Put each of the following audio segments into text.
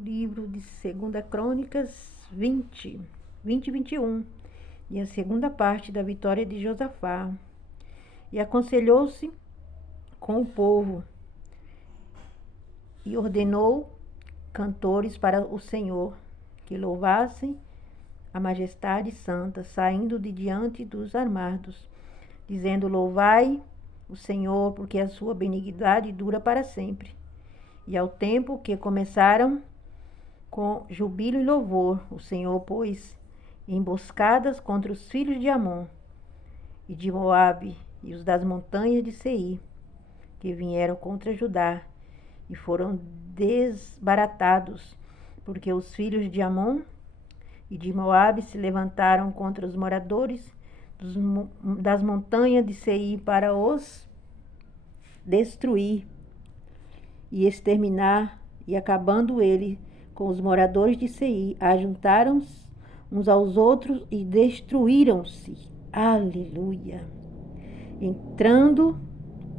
livro de 2 Crônicas 20 e 21, e a segunda parte da vitória de Josafá. E aconselhou-se com o povo e ordenou cantores para o Senhor, que louvassem a majestade santa, saindo de diante dos armados, dizendo: louvai o Senhor, porque a sua benignidade dura para sempre. E ao tempo que começaram com jubilo e louvor, o Senhor pôs emboscadas contra os filhos de Amon e de Moabe e os das montanhas de Seir, que vieram contra Judá, e foram desbaratados, porque os filhos de Amon e de Moabe se levantaram contra os moradores das montanhas de Seir para os destruir e exterminar, e acabando ele com os moradores de Seir, ajuntaram-se uns aos outros e destruíram-se. Aleluia!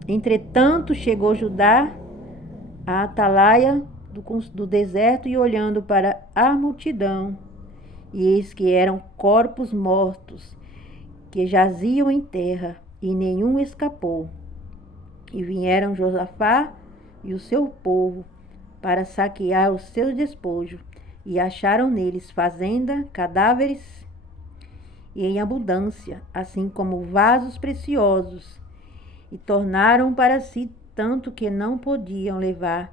Entretanto, chegou Judá à atalaia do deserto, e olhando para a multidão, e eis que eram corpos mortos, que jaziam em terra, e nenhum escapou. E vieram Josafá e o seu povo para saquear os seus despojos, e acharam neles fazenda, cadáveres e em abundância, assim como vasos preciosos, e tornaram para si tanto que não podiam levar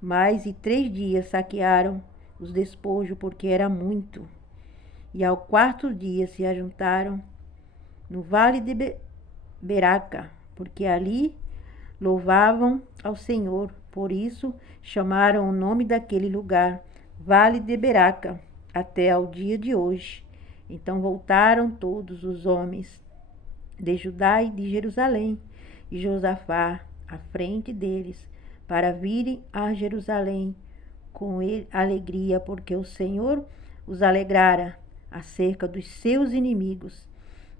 mais, e 3 dias saquearam os despojos, porque era muito. E ao 4º dia se ajuntaram no vale de Beraca, porque ali louvavam ao Senhor. Por isso chamaram o nome daquele lugar Vale de Beraca, até ao dia de hoje. Então voltaram todos os homens de Judá e de Jerusalém, e Josafá à frente deles, para virem a Jerusalém com alegria, porque o Senhor os alegrara acerca dos seus inimigos.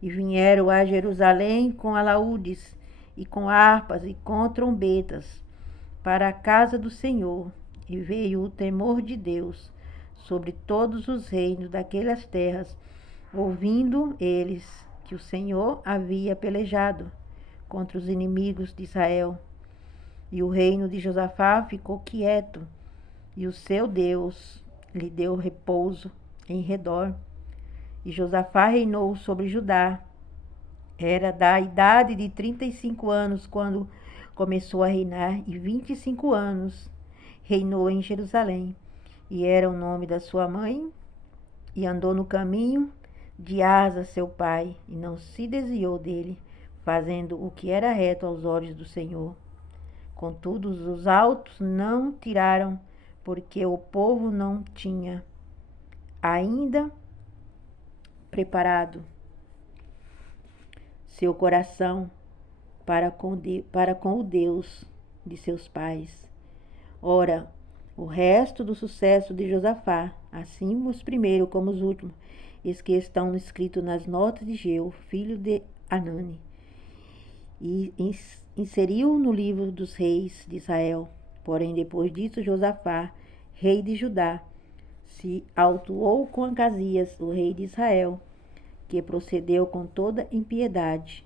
E vieram a Jerusalém com alaúdes e com harpas e com trombetas para a casa do Senhor. E veio o temor de Deus sobre todos os reinos daquelas terras, ouvindo eles que o Senhor havia pelejado contra os inimigos de Israel. E o reino de Josafá ficou quieto, e o seu Deus lhe deu repouso em redor. E Josafá reinou sobre Judá. Era da idade de 35 anos quando começou a reinar, e 25 anos reinou em Jerusalém. E era o nome da sua mãe, e andou no caminho de Asa seu pai, e não se desviou dele, fazendo o que era reto aos olhos do Senhor. Contudo, os altos não tiraram, porque o povo não tinha ainda preparado seu coração para com o Deus de seus pais. Ora, o resto do sucesso de Josafá, assim os primeiros como os últimos, esses que estão escritos nas notas de Geu, filho de Anani, e inseriu no livro dos reis de Israel. Porém, depois disso, Josafá, rei de Judá, se autuou com Acasias, o rei de Israel, que procedeu com toda impiedade,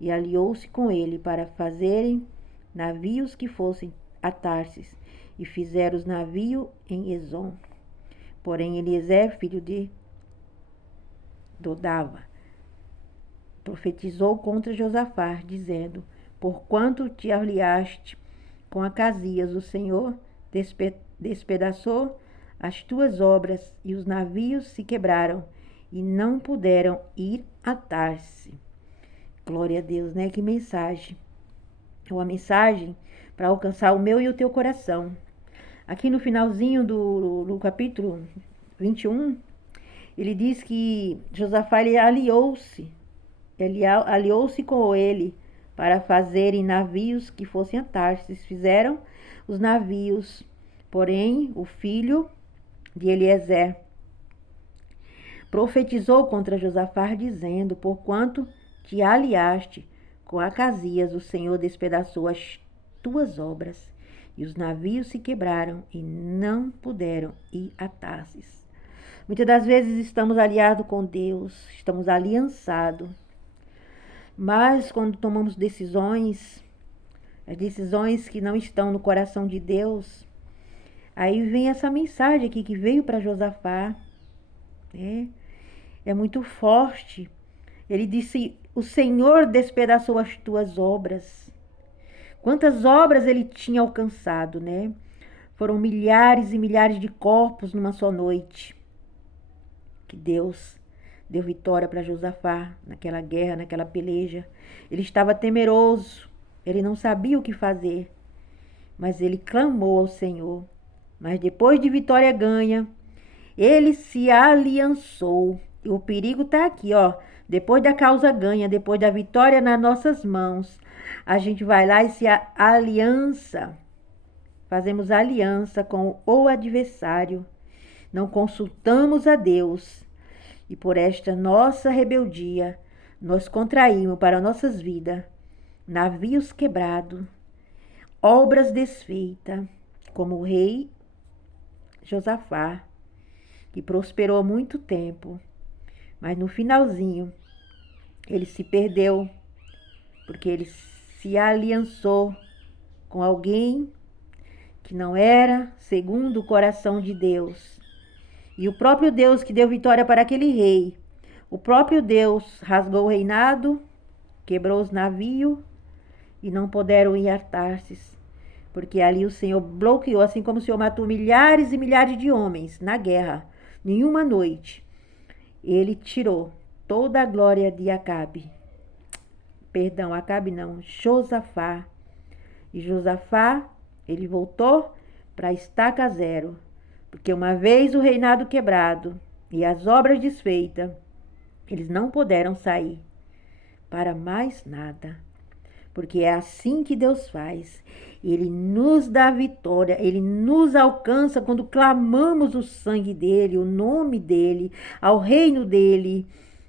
e aliou-se com ele para fazerem navios que fossem a Tarsis, e fizeram os navios em Ezon. Porém, Eliezer, filho de Dodava, profetizou contra Josafá, dizendo: porquanto te aliaste com Acasias, o Senhor despedaçou as tuas obras, e os navios se quebraram, e não puderam ir a Tarse. Glória a Deus, né? Que mensagem. É uma mensagem para alcançar o meu e o teu coração. Aqui no finalzinho do capítulo 21, ele diz que Josafá aliou-se com ele para fazerem navios que fossem a Tarsis. Fizeram os navios, porém o filho de Eliezer profetizou contra Josafá, dizendo: porquanto te aliaste com Acasias, o Senhor despedaçou as tuas obras, e os navios se quebraram e não puderam ir a Tarsis. Muitas das vezes estamos aliados com Deus, estamos aliançados, mas quando tomamos decisões, as decisões que não estão no coração de Deus, aí vem essa mensagem aqui que veio para Josafá, né? É muito forte. Ele disse: o Senhor despedaçou as tuas obras. Quantas obras ele tinha alcançado, né? Foram milhares e milhares de corpos numa só noite. Que Deus deu vitória para Josafá naquela guerra, naquela peleja. Ele estava temeroso, ele não sabia o que fazer, mas ele clamou ao Senhor. Mas depois de vitória ganha, ele se aliançou. E o perigo está aqui, ó. Depois da causa ganha, depois da vitória nas nossas mãos, a gente vai lá e se aliança. Fazemos aliança com o adversário. Não consultamos a Deus. E por esta nossa rebeldia, nós contraímos para nossas vidas navios quebrados, obras desfeitas, como o rei Josafá, que prosperou muito tempo, mas no finalzinho ele se perdeu, porque ele se aliançou com alguém que não era segundo o coração de Deus. E o próprio Deus que deu vitória para aquele rei, o próprio Deus rasgou o reinado, quebrou os navios e não puderam ir a Tarsis, porque ali o Senhor bloqueou, assim como o Senhor matou milhares e milhares de homens na guerra, nenhuma noite. Ele tirou toda a glória de Acabe. Perdão, Acabe não, Josafá. E Josafá, ele voltou para a estaca zero. Porque uma vez o reinado quebrado e as obras desfeitas, eles não puderam sair para mais nada. Porque é assim que Deus faz. Ele nos dá vitória, ele nos alcança quando clamamos o sangue dele, o nome dele, ao reino dele.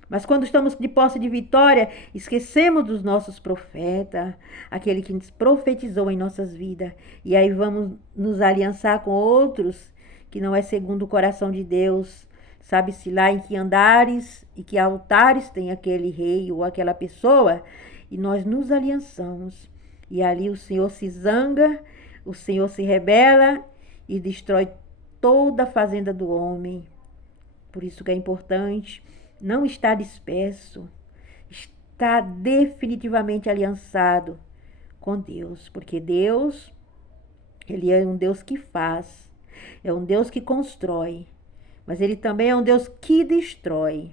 Mas quando estamos de posse de vitória, esquecemos dos nossos profetas, aquele que nos profetizou em nossas vidas. E aí vamos nos aliançar com outros que não é segundo o coração de Deus. Sabe-se lá em que andares e que altares tem aquele rei ou aquela pessoa, e nós nos aliançamos. E ali o Senhor se zanga, o Senhor se rebela e destrói toda a fazenda do homem. Por isso que é importante não estar disperso, estar definitivamente aliançado com Deus, porque Deus, ele é um Deus que faz, é um Deus que constrói, mas ele também é um Deus que destrói.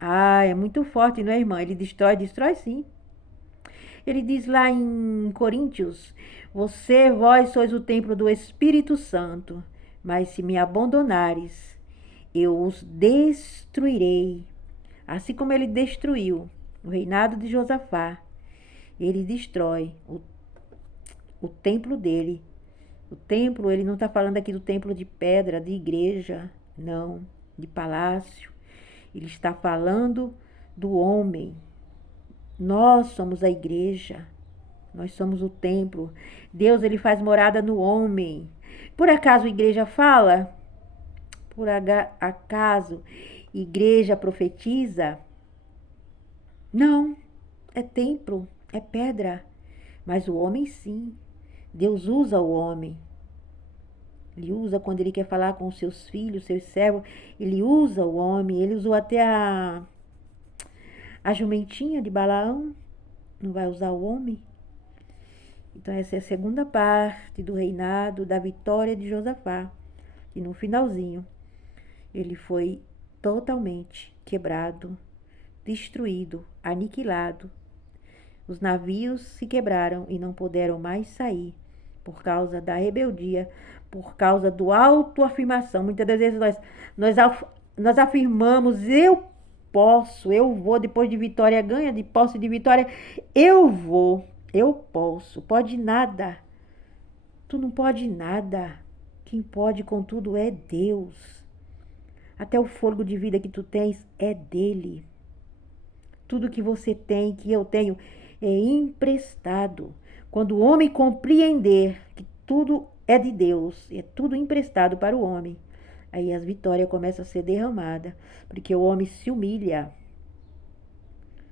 Ah, é muito forte, não é, irmã? Ele destrói sim. Ele diz lá em Coríntios: vós sois o templo do Espírito Santo, mas se me abandonares, eu os destruirei. Assim como ele destruiu o reinado de Josafá, ele destrói o templo dele. O templo, ele não está falando aqui do templo de pedra, de igreja, não, de palácio. Ele está falando do homem. Nós somos a igreja, nós somos o templo. Deus, ele faz morada no homem. Por acaso a igreja fala? Por acaso igreja profetiza? Não, é templo, é pedra. Mas o homem sim. Deus usa o homem. Ele usa quando ele quer falar com os seus filhos, seus servos. Ele usa o homem. Ele usou até a jumentinha de Balaão. Não vai usar o homem? Então essa é a segunda parte do reinado, da vitória de Josafá. E no finalzinho, ele foi totalmente quebrado, destruído, aniquilado. Os navios se quebraram e não puderam mais sair por causa da rebeldia, por causa do autoafirmação. Muitas das vezes nós afirmamos: eu posso, eu vou, depois de vitória ganha, de posse de vitória, eu vou, eu posso, pode nada. Tu não pode nada. Quem pode com tudo é Deus. Até o fôlego de vida que tu tens é dele. Tudo que você tem, que eu tenho, é emprestado. Quando o homem compreender que tudo é de Deus, é tudo emprestado para o homem. Aí as vitórias começam a ser derramadas, porque o homem se humilha.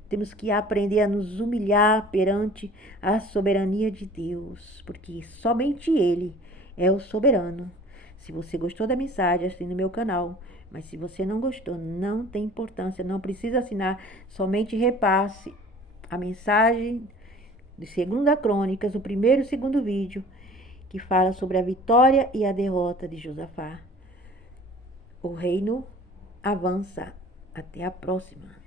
Temos que aprender a nos humilhar perante a soberania de Deus, porque somente Ele é o soberano. Se você gostou da mensagem, assine no meu canal. Mas se você não gostou, não tem importância, não precisa assinar, somente repasse a mensagem de 2 Crônicas, o primeiro e o segundo vídeo, que fala sobre a vitória e a derrota de Josafá. O reino avança. Até a próxima.